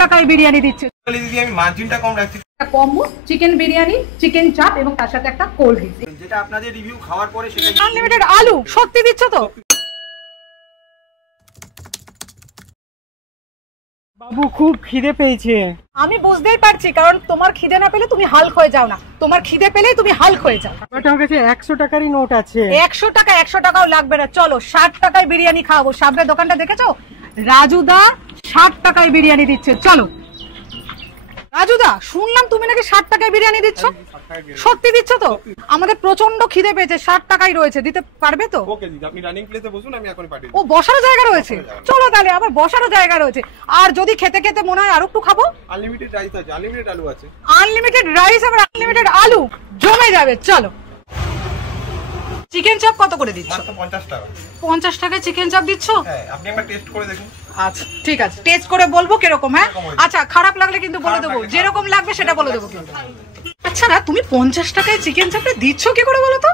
টাকায় বিরিয়ানি দিচ্ছে। দিদি আমি মার্জিনটা কম রাখছি। কম্বো চিকেন বিরিয়ানি, চিকেন চাপ এবং তার সাথে একটা কোল্ড ড্রিঙ্কস, যেটা আপনাদের রিভিউ খাওয়ার পরে সেটা আনলিমিটেড আলু। সত্যি দিচ্ছ তো? বাবু খুব খিদে পেয়েছে। আমি বুঝতেই পারছি, কারণ তোমার খিদে না পেলে তুমি হাল্ক হয়ে যাও না, তোমার খিদে পেলেই তুমি হাল্ক হয়ে যাও। আমার কাছে 100 টাকারই নোট আছে। 100 টাকাও লাগবে না, চলো 60 টাকায় বিরিয়ানি খাওয়াবো। সামনের দোকানটা দেখেছো? রাজুদা 60 টাকায় বিরিয়ানি দিচ্ছে, চলো। রাজুদা শুনলাম তুমি নাকি 60 টাকায় বিরিয়ানি দিচ্ছ, সত্যি দিচ্ছ তো? আমাদের প্রচন্ড খিদে পেয়েছে, 60 টাকাই রয়েছে, দিতে পারবে তো? ওকে দিদি, আপনি রানিং প্লেসে বসুন, আমি এখনই পাঠিয়ে ও বসারও জায়গা রয়েছে, চলো তাহলে আবার বসারও জায়গা রয়েছে। আর যদি খেতে খেতে মনে হয় আরো একটু খাবো, আনলিমিটেড রাইস আছে, আনলিমিটেড আলু আছে। আনলিমিটেড রাইস আবার আনলিমিটেড আলু, জমে যাবে। চলো, চিকেন চাপ কত করে দিচ্ছ? মাত্র 50 টাকা। 50 টাকায় চিকেন চাপ দিচ্ছ? হ্যাঁ, আপনি একবার টেস্ট করে দেখুন। আচ্ছা ঠিক আছে, টেস্ট করে বলবো কিরকম। হ্যাঁ আচ্ছা, খারাপ লাগলে কিন্তু বলে দেবো, যেরকম লাগবে সেটা বলে দেবো কিন্তু। আচ্ছা না, তুমি 50 টাকায় চিকেন চাপটা দিচ্ছ কি করে বলো তো?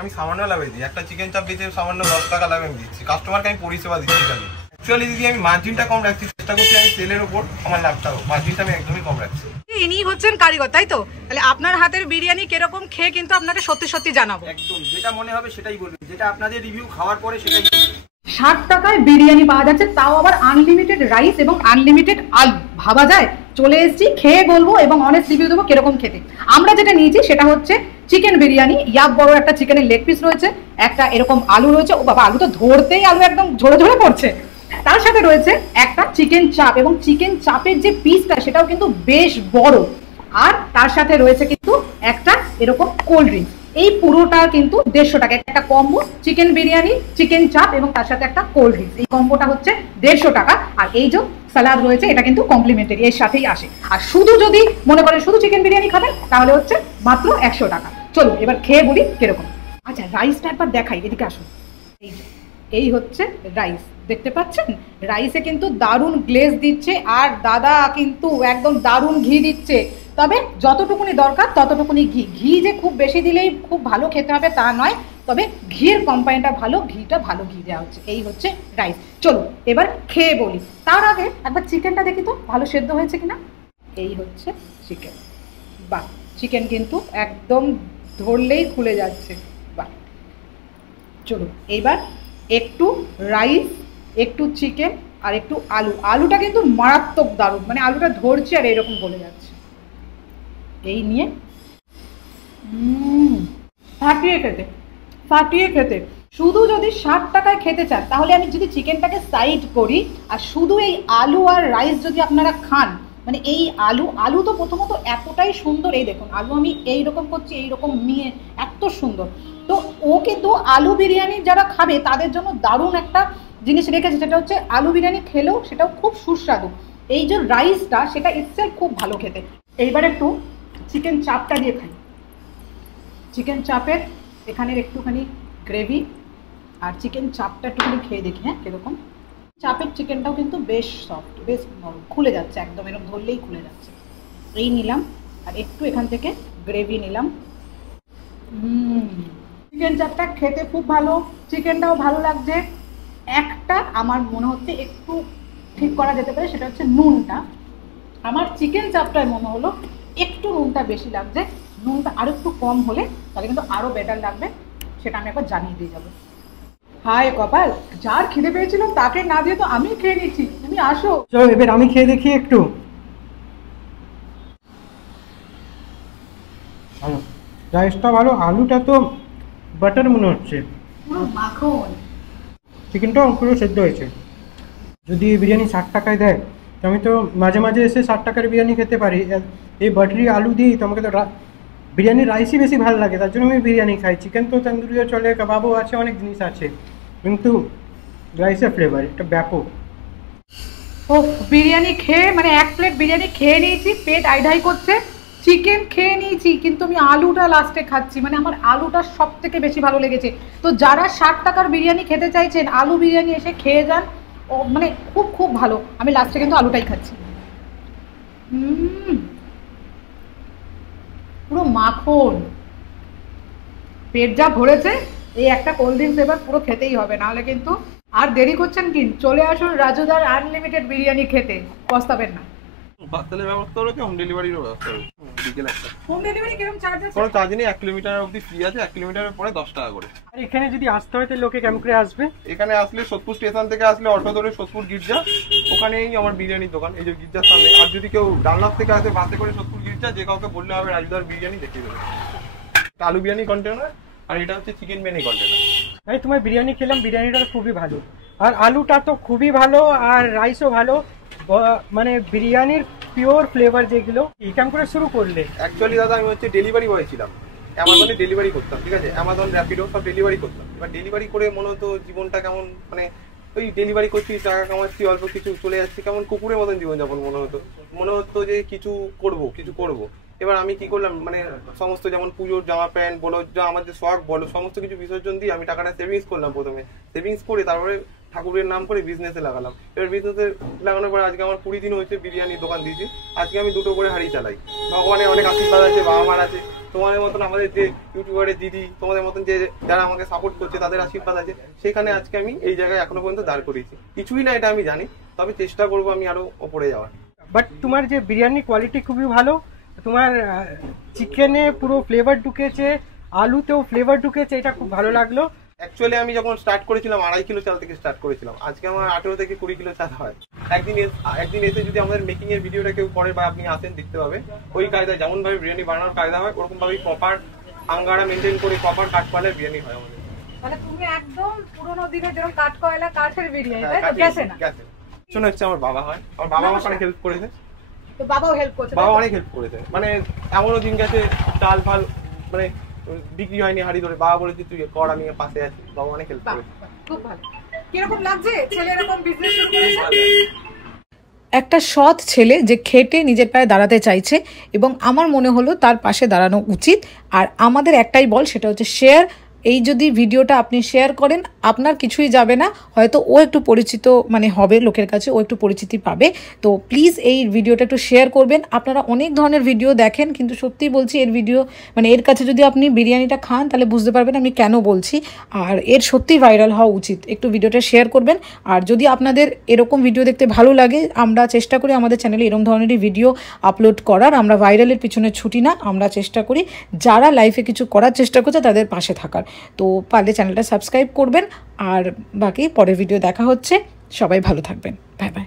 আমি সামান্য লাভে দিই, একটা চিকেন চাপ দিতে সামান্য 10 টাকা লাভে আমি দিচ্ছি, কাস্টমারকে আমি পরিষেবা দিচ্ছি। অ্যাকচুয়ালি দিদি আমি মার্জিনটা কম রাখছি, চেষ্টা করছি আমি তেলের উপর আমার লাভটা হোক, মার্জিনটা আমি একদমই কম রাখছি। ইনি হচ্ছেন কারিগর, তাই তো? তাহলে আপনার হাতের বিরিয়ানি কিরকম খেয়ে কিন্তু আপনাকে সত্যি সত্যি জানাবো। একদম যেটা মনে হবে সেটাই বলবেন, যেটা আপনাদের রিভিউ খাওয়ার পরে সেটাই। 60 টাকায় বিরিয়ানি পাওয়া যাচ্ছে, তাও আবার আনলিমিটেড রাইস এবং আনলিমিটেড আলু। ভাবা যায়? চলে এসেছি, খেয়ে বলবো এবং অনেস্ট রিভিউ দেবো কিরকম খেতে। আমরা যেটা নিয়েছি সেটা হচ্ছে চিকেন বিরিয়ানি, ইয়াক বড় একটা চিকেনের লেগ পিস রয়েছে, একটা এরকম আলু রয়েছে। ও বাবা, আলু তো ধরতেই আলু একদম ঝরে ঝরে পড়ছে। তার সাথে রয়েছে একটা চিকেন চাপ, এবং চিকেন চাপের যে পিসটা সেটাও কিন্তু বেশ বড়। আর তার সাথে রয়েছে কিন্তু একটা এরকম কোল্ড ড্রিঙ্কস। এই পুরোটা কিন্তু 150 টাকা, একটা কম্বো চিকেন বিরিয়ানি, চিকেন চাপ এবং তার সাথে একটা কোল্ড ড্রিঙ্কস। এই কম্বোটা হচ্ছে 150 টাকা। আর এই যে সালাদ রয়েছে এটা কিন্তু কমপ্লিমেন্টারি, এর সাথেই আসে। আর শুধু যদি মনে করেন শুধু চিকেন বিরিয়ানি খাবেন তাহলে হচ্ছে মাত্র 100 টাকা। চলো এবার খেয়ে বলি কিরকম। আচ্ছা রাইসটা একবার দেখাই, এদিকে আসুন। এই হচ্ছে রাইস, দেখতে পাচ্ছেন? রাইসে কিন্তু দারুণ গ্লেজ দিচ্ছে, আর দাদা কিন্তু একদম দারুণ ঘি দিচ্ছে। তবে যতটুকুনি দরকার ততটুকুনি ঘি। ঘি যে খুব বেশি দিলেই খুব ভালো খেতে হবে তা নয়, তবে ঘির কোম্পানিটা ভালো, ঘিটা ভালো ঘি দেওয়া হচ্ছে। এই হচ্ছে রাইস। চলো এবার খেয়ে বলি। তার আগে একবার চিকেনটা দেখি তো ভালো সেদ্ধ হয়েছে কিনা। এই হচ্ছে চিকেন। বাহ, চিকেন কিন্তু একদম ধরলেই খুলে যাচ্ছে। বাহ, চলো এইবার একটু রাইস, একটু চিকেন আর একটু আলু। আলুটা কিন্তু মারাত্মক দারুণ, মানে আলুটা ধরছে আর এরকম বলে যাচ্ছে। এই নিয়ে ফাটিয়ে খেতে, ফাটিয়ে খেতে। শুধু যদি 60 টাকায় খেতে চান তাহলে আমি যদি চিকেনটাকে সাইড করি আর শুধু এই আলু আর রাইস যদি আপনারা খান, মানে এই আলু তো প্রথমত এতটাই সুন্দর। এই দেখুন আলু আমি এইরকম করছি, এইরকম নিয়ে এত সুন্দর। তো ও কিন্তু আলু বিরিয়ানি যারা খাবে তাদের জন্য দারুণ একটা জিনিস রেখেছে, সেটা হচ্ছে আলু বিরিয়ানি খেলেও সেটাও খুব সুস্বাদু। এই যে রাইসটা সেটা ইটসেলফ খুব ভালো খেতে। এইবার একটু চিকেন চাপটা দিয়ে খাই। চিকেন চাপের এখানের একটুখানি গ্রেভি আর চিকেন চাপটা একটুখানি খেয়ে দেখি হ্যাঁ কিরকম। চাপের চিকেনটাও কিন্তু বেশ সফট, বেশ নরম, খুলে যাচ্ছে একদম, এরকম ধরলেই খুলে যাচ্ছে। এই নিলাম আর একটু এখান থেকে গ্রেভি নিলাম। চিকেন চাপটা খেতে খুব ভালো, চিকেনটাও ভালো লাগছে। একটা আমার মনে হচ্ছে একটু ঠিক করা যেতে পারে, সেটা হচ্ছে নুনটা। আমার চিকেন চাপটায় মনে হলো একটু নুনটা বেশি লাগছে, নুনটা আরো একটু কম হলে তাহলে কিন্তু আরো বেটার লাগবে, সেটা আমি একবার জানিয়ে দিয়ে যাবো। হায় কপাল, যার খিদে পেয়েছিল তাকে না দিয়ে তো আমি খেয়ে নিচ্ছি। তুমি আসো, চলো এবার আমি খেয়ে দেখি একটু। ভালো, রাইসটা ভালো, আলুটা তো বাটার মনে হচ্ছে, পুরো মাখন। চিকেনটাও পুরো সেদ্ধ হয়েছে। যদি বিরিয়ানি 60 টাকায় দেয় তো আমি তো মাঝে মাঝে এসে 60 টাকার বিরিয়ানি খেতে পারি। এই বাটারি আলু দিয়েই তো আমাকে তো বিরিয়ানির রাইসই বেশি ভালো লাগে, তার জন্য আমি বিরিয়ানি খাই। চিকেন তো তন্দুরিও চলে, কাবাবও আছে, অনেক জিনিস আছে, কিন্তু রাইসের ফ্লেভার একটা ব্যাপক। ও বিরিয়ানি খেয়ে মানে 1 প্লেট বিরিয়ানি খেয়ে নিয়েছি, পেট আইঢাই করছে। চিকেন খেয়ে নিয়েছি কিন্তু আমি আলুটা লাস্টে খাচ্ছি, মানে আমার আলুটা সব থেকে বেশি ভালো লেগেছে। তো যারা 60 টাকার বিরিয়ানি খেতে চাইছেন আলু বিরিয়ানি এসে খেয়ে যান, ও মানে খুব খুব ভালো। আমি লাস্টে কিন্তু আলুটাই খাচ্ছি। পুরো মাখন, পেট যা ভরেছে। এই একটা কোল্ড ড্রিঙ্কস এবার পুরো খেতেই হবে, নাহলে কিন্তু। আর দেরি করছেন কি, চলে আসুন রাজুদার আনলিমিটেড বিরিয়ানি খেতে, পস্তাবেন না। পার্সেলের ব্যবস্থা রয়েছে, হোম ডেলিভারিরও ব্যবস্থা রয়েছে। বিকেল একটা হোম ডেলিভারি কিরকম চার্জ আছে? কোনো চার্জ নেই, 1 কিলোমিটার অবধি ফ্রি আছে, 1 কিলোমিটারের পরে 10 টাকা করে। আর এখানে যদি আসতে হয় তাহলে লোকে কেমন করে আসবে? এখানে আসলে সোদপুর স্টেশন থেকে আসলে অটো ধরে সোদপুর গির্জা, ওখানেই আমার বিরিয়ানির দোকান, এই যে গির্জার সামনে। আর যদি কেউ ডানলাভ থেকে আসে বাসে করে সোদপুর গির্জা, যে কাউকে বললে হবে রাজুদার বিরিয়ানি দেখিয়ে দেবে। আলু বিরিয়ানি কন্টেনার, আর এটা হচ্ছে চিকেন বিরিয়ানি কন্টেনার। আমি তোমার বিরিয়ানি খেলাম, বিরিয়ানিটা খুবই ভালো, আর আলুটা তো খুবই ভালো, আর রাইসও ভালো, মানে বিরিয়ানির পিওর ফ্লেভার যেগুলো। কেমন করে শুরু করলে? অ্যাকচুয়ালি দাদা আমি হচ্ছে ডেলিভারি বয় ছিলাম, অ্যামাজনে ডেলিভারি করতাম, ঠিক আছে, অ্যামাজন র্যাপিডো সব ডেলিভারি করতাম। এবার ডেলিভারি করে মনে হতো জীবনটা কেমন, মানে ওই ডেলিভারি করছি, টাকা কামাচ্ছি, অল্প কিছু চলে যাচ্ছি, কেমন কুকুরের মতন জীবনযাপন মনে হতো যে কিছু করব। এবার আমি কি করলাম, মানে সমস্ত যেমন পুজোর জামা প্যান্ট বলো, যা আমার যে শখ বলো, সমস্ত কিছু বিসর্জন দিয়ে আমি টাকাটা সেভিংস করলাম। প্রথমে সেভিংস করে তারপরে ঠাকুরের নাম করে বিজনেসে লাগালাম। এবার বিজনেসে লাগানোর পরে আজকে আমার 20 দিন হয়েছে বিরিয়ানির দোকান দিয়েছি। আজকে আমি 2টো করে হাঁড়ি চালাই। ভগবানের অনেক আশীর্বাদ আছে, বাবা মার আছে, তোমাদের মতন আমাদের যে ইউটিউবারের দিদি, তোমাদের মতন যে যারা আমাকে সাপোর্ট করছে তাদের আশীর্বাদ আছে। সেখানে আজকে আমি এই জায়গায় এখনো পর্যন্ত দাঁড় করিয়েছি। কিছুই না এটা আমি জানি, তবে চেষ্টা করবো আমি আরো ওপরে যাওয়ার। বাট তোমার যে বিরিয়ানি কোয়ালিটি খুবই ভালো, তোমার চিকেনে পুরো ফ্লেভার ঢুকেছে, আলুতেও ফ্লেভার ঢুকেছে, এটা খুব ভালো লাগলো। অ্যাকচুয়ালি আমি যখন স্টার্ট করেছিলাম 2.5 কিলো চাল থেকে স্টার্ট করেছিলাম, আজকে আমার 18 থেকে 20 কিলো চাল হয়। একদিন এসে যদি আমাদের মেকিং এর ভিডিওটা কেউ করে বা আপনি আসেন দেখতে পাবে, ওই কায়দায় যেমন ভাবে বিরিয়ানি বানানোর কায়দা হয় ওরকম ভাবে প্রপার আঙ্গারা মেনটেন করে প্রপার কাঠকয়লার বিরিয়ানি হয় আমাদের। মানে তুমি একদম পুরোনো দিনের যেরকম কাঠকয়লা কাঠের বিরিয়ানি, তাই তো? গ্যাসে না? গ্যাসে। শোনো হচ্ছে আমার বাবা হয়, আমার বাবা আমাকে অনেক হেল্প করেছে। তো বাবাও হেল্প করছে? বাবা অনেক হেল্প করেছে, মানে এমনও দিন গেছে চাল ফাল মানে বিক্রি হয়নি হাড়ি ধরে, বাবা বলেছে তুই কর, আমি পাশে আছি। বাবা অনেক হেল্প করেছে। খুব ভালো। কিরকম লাগছে ছেলে এরকম বিজনেস শুরু করেছে? একটা সৎ ছেলে যে খেটে নিজের পায়ে দাঁড়াতে চাইছে, এবং আমার মনে হলো তার পাশে দাঁড়ানো উচিত। আর আমাদের একটাই বল, সেটা হচ্ছে শেয়ার। এই যদি ভিডিওটা আপনি শেয়ার করেন, আপনার কিছুই যাবে না, হয়তো ও একটু পরিচিত মানে হবে লোকের কাছে, ও একটু পরিচিতি পাবে। তো প্লিজ এই ভিডিওটা একটু শেয়ার করবেন। আপনারা অনেক ধরনের ভিডিও দেখেন, কিন্তু সত্যি বলছি এর ভিডিও মানে এর কাছে যদি আপনি বিরিয়ানিটা খান তাহলে বুঝতে পারবেন আমি কেন বলছি। আর এর সত্যি ভাইরাল হওয়া উচিত। একটু ভিডিওটা শেয়ার করবেন। আর যদি আপনাদের এরকম ভিডিও দেখতে ভালো লাগে, আমরা চেষ্টা করি আমাদের চ্যানেলে এরকম ধরনেরই ভিডিও আপলোড করার। আমরা ভাইরালের পিছনে ছুটি না, আমরা চেষ্টা করি যারা লাইফে কিছু করার চেষ্টা করছে তাদের পাশে থাকার। তো পারলে চ্যানেলটা সাবস্ক্রাইব করবেন। আর বাকি পরের ভিডিও দেখা হচ্ছে। সবাই ভালো থাকবেন। Bye bye.